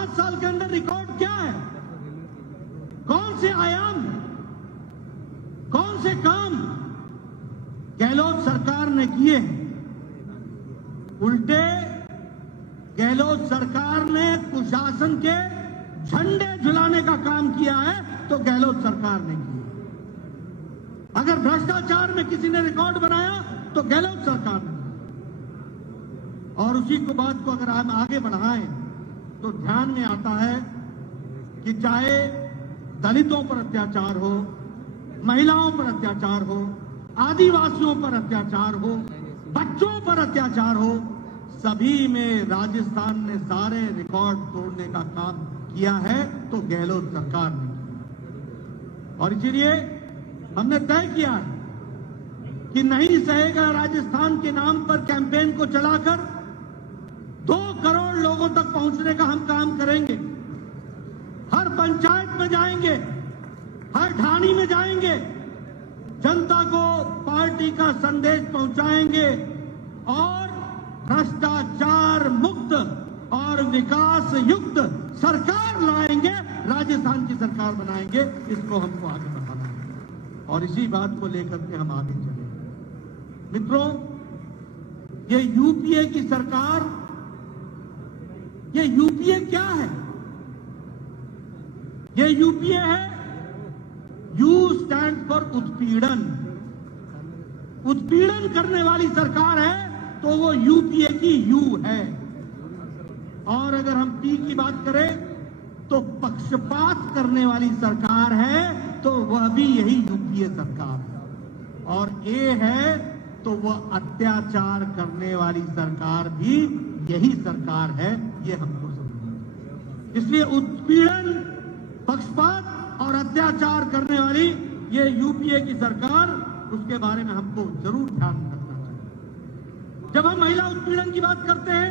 5 साल के अंदर रिकॉर्ड क्या है? कौन से आयाम, कौन से काम गहलोत सरकार ने किए हैं? उल्टे गहलोत सरकार ने कुशासन के झंडे झुलाने का काम किया है तो गहलोत सरकार ने किया। अगर भ्रष्टाचार में किसी ने रिकॉर्ड बनाया तो गहलोत सरकार ने। और उसी को बात को अगर हम आगे बढ़ाएं तो ध्यान में आता है कि चाहे दलितों पर अत्याचार हो, महिलाओं पर अत्याचार हो, आदिवासियों पर अत्याचार हो, बच्चों पर अत्याचार हो, सभी में राजस्थान ने सारे रिकॉर्ड तोड़ने का काम किया है तो गहलोत सरकार ने किया। और इसीलिए हमने तय किया है कि नहीं सहेगा राजस्थान के नाम पर कैंपेन को चलाकर 2 करोड़ लोगों तक पहुंचने का हम काम करेंगे। हर पंचायत में जाएंगे, हर ढाणी में जाएंगे, जनता को पार्टी का संदेश पहुंचाएंगे और भ्रष्टाचार मुक्त और विकास युक्त सरकार लाएंगे, राजस्थान की सरकार बनाएंगे। इसको हमको आगे बढ़ाना है और इसी बात को लेकर के हम आगे चलेंगे। मित्रों, ये यूपीए की सरकार, ये यूपीए क्या है? ये यूपीए है, यू स्टैंड फॉर उत्पीड़न। उत्पीड़न करने वाली सरकार है तो वो यूपीए की यू है। और अगर हम पी की बात करें तो पक्षपात करने वाली सरकार है तो वह भी यही यूपीए सरकार है। और ए है तो वह अत्याचार करने वाली सरकार भी यही सरकार है। ये हमको समझना। इसलिए उत्पीड़न, पक्षपात और अत्याचार करने वाली ये यूपीए की सरकार, उसके बारे में हमको जरूर ध्यान रखना चाहिए। जब हम महिला उत्पीड़न की बात करते हैं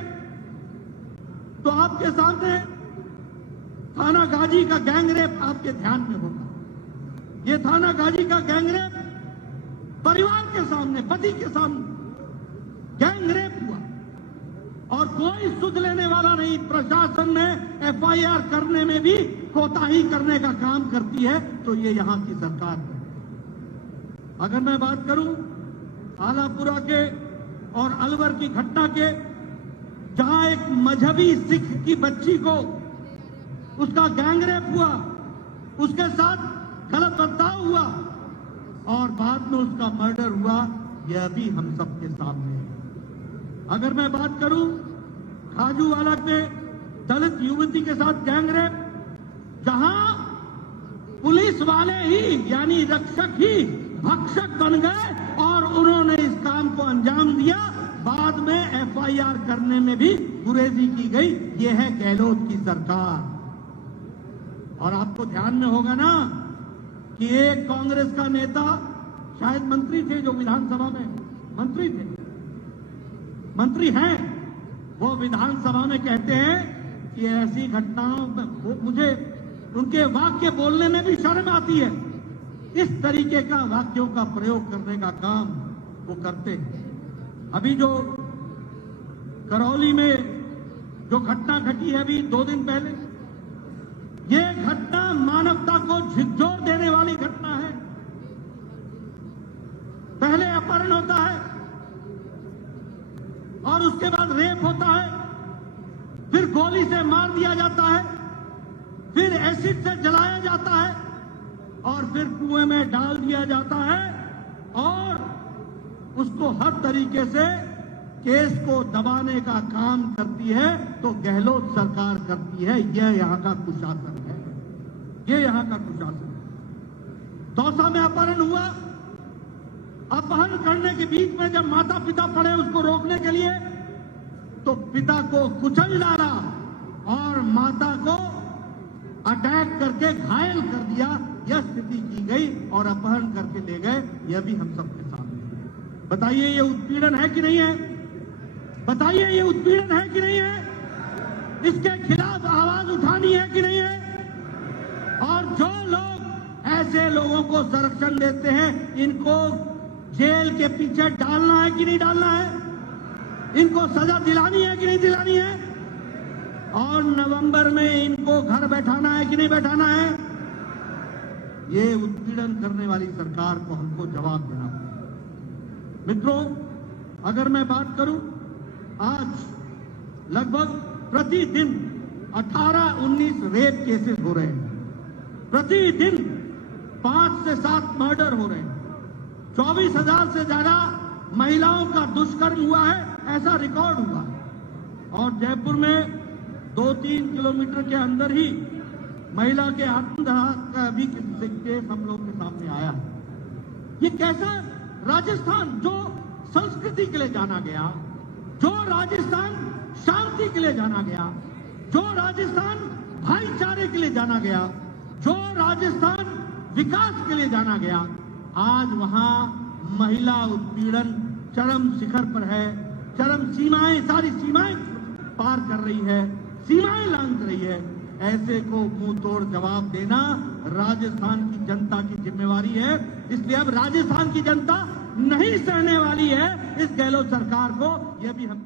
तो आपके सामने थाना गाजी का गैंगरेप आपके ध्यान में होगा। ये थाना गाजी का गैंगरेप परिवार के सामने, पति के सामने गैंगरेप हुआ और कोई सुध लेने वाला नहीं। प्रशासन ने एफआईआर करने में भी कोताही करने का काम करती है तो ये यहां की सरकार है। अगर मैं बात करूं आलापुरा के और अलवर की घटना के, जहां एक मजहबी सिख की बच्ची को उसका गैंगरेप हुआ, उसके साथ गलत बर्ताव हुआ और बाद में उसका मर्डर हुआ, यह भी हम सबके सामने है। अगर मैं बात करूं खाजूवाला के दलित युवती के साथ गैंगरेप, जहां पुलिस वाले ही यानी रक्षक ही भक्षक बन गए और उन्होंने इस काम को अंजाम दिया, बाद में एफआईआर करने में भी गुरेजी की गई। यह है गहलोत की सरकार। और आपको ध्यान में होगा ना कि एक कांग्रेस का नेता, शायद मंत्री थे, जो विधानसभा में मंत्री थे, मंत्री हैं, वो विधानसभा में कहते हैं कि ऐसी घटनाओं में मुझे उनके वाक्य बोलने में भी शर्म आती है। इस तरीके का वाक्यों का प्रयोग करने का काम वो करते हैं। अभी जो करौली में जो घटना घटी है अभी 2 दिन पहले, ये घटना मानवता को झिकझोर देने वाली घटना है। पहले अपहरण होता है और उसके बाद रेप होता है, फिर गोली से मार दिया जाता है, फिर एसिड से जलाया जाता है और फिर कुएं में डाल दिया जाता है और उसको हर तरीके से केस को दबाने का काम करती है तो गहलोत सरकार करती है। यह यहां का कुशासन है, ये यहां का कुशासन है। दौसा में अपहरण हुआ, अपहरण करने के बीच में जब माता पिता पड़े उसको रोकने के लिए, तो पिता को कुचल डाला और माता को अटैक करके घायल कर दिया। यह स्थिति की गई और अपहरण करके ले गए। यह भी हम सबके सामने है। बताइए ये उत्पीड़न है कि नहीं है? बताइए ये उत्पीड़न है कि नहीं है? इसके खिलाफ आवाज उठानी है कि नहीं है? और जो लोग ऐसे लोगों को संरक्षण देते हैं, इनको जेल के पीछे डालना है कि नहीं डालना है? इनको सजा दिलानी है कि नहीं दिलानी है? और नवंबर में इनको घर बैठाना है कि नहीं बैठाना है? ये उत्पीड़न करने वाली सरकार को हमको जवाब देना पड़ेगा। मित्रों, अगर मैं बात करूं, आज लगभग प्रतिदिन 18-19 रेप केसेस हो रहे हैं। प्रतिदिन 5 से 7 मर्डर हो रहे हैं। 24,000 से ज्यादा महिलाओं का दुष्कर्म हुआ है, ऐसा रिकॉर्ड हुआ। और जयपुर में 2-3 किलोमीटर के अंदर ही महिला के आत्मदाह का भी केस हम लोग के सामने आया है। ये कैसा राजस्थान जो संस्कृति के लिए जाना गया, जो राजस्थान शांति के लिए जाना गया, जो राजस्थान भाईचारे के लिए जाना गया, जो राजस्थान विकास के लिए जाना गया, आज वहां महिला उत्पीड़न चरम शिखर पर है। चरम सीमाएं, सारी सीमाएं पार कर रही है, सीमाएं लांघ रही है। ऐसे को मुंह तोड़ जवाब देना राजस्थान की जनता की जिम्मेवारी है। इसलिए अब राजस्थान की जनता नहीं सहने वाली है इस गहलोत सरकार को। यह भी हम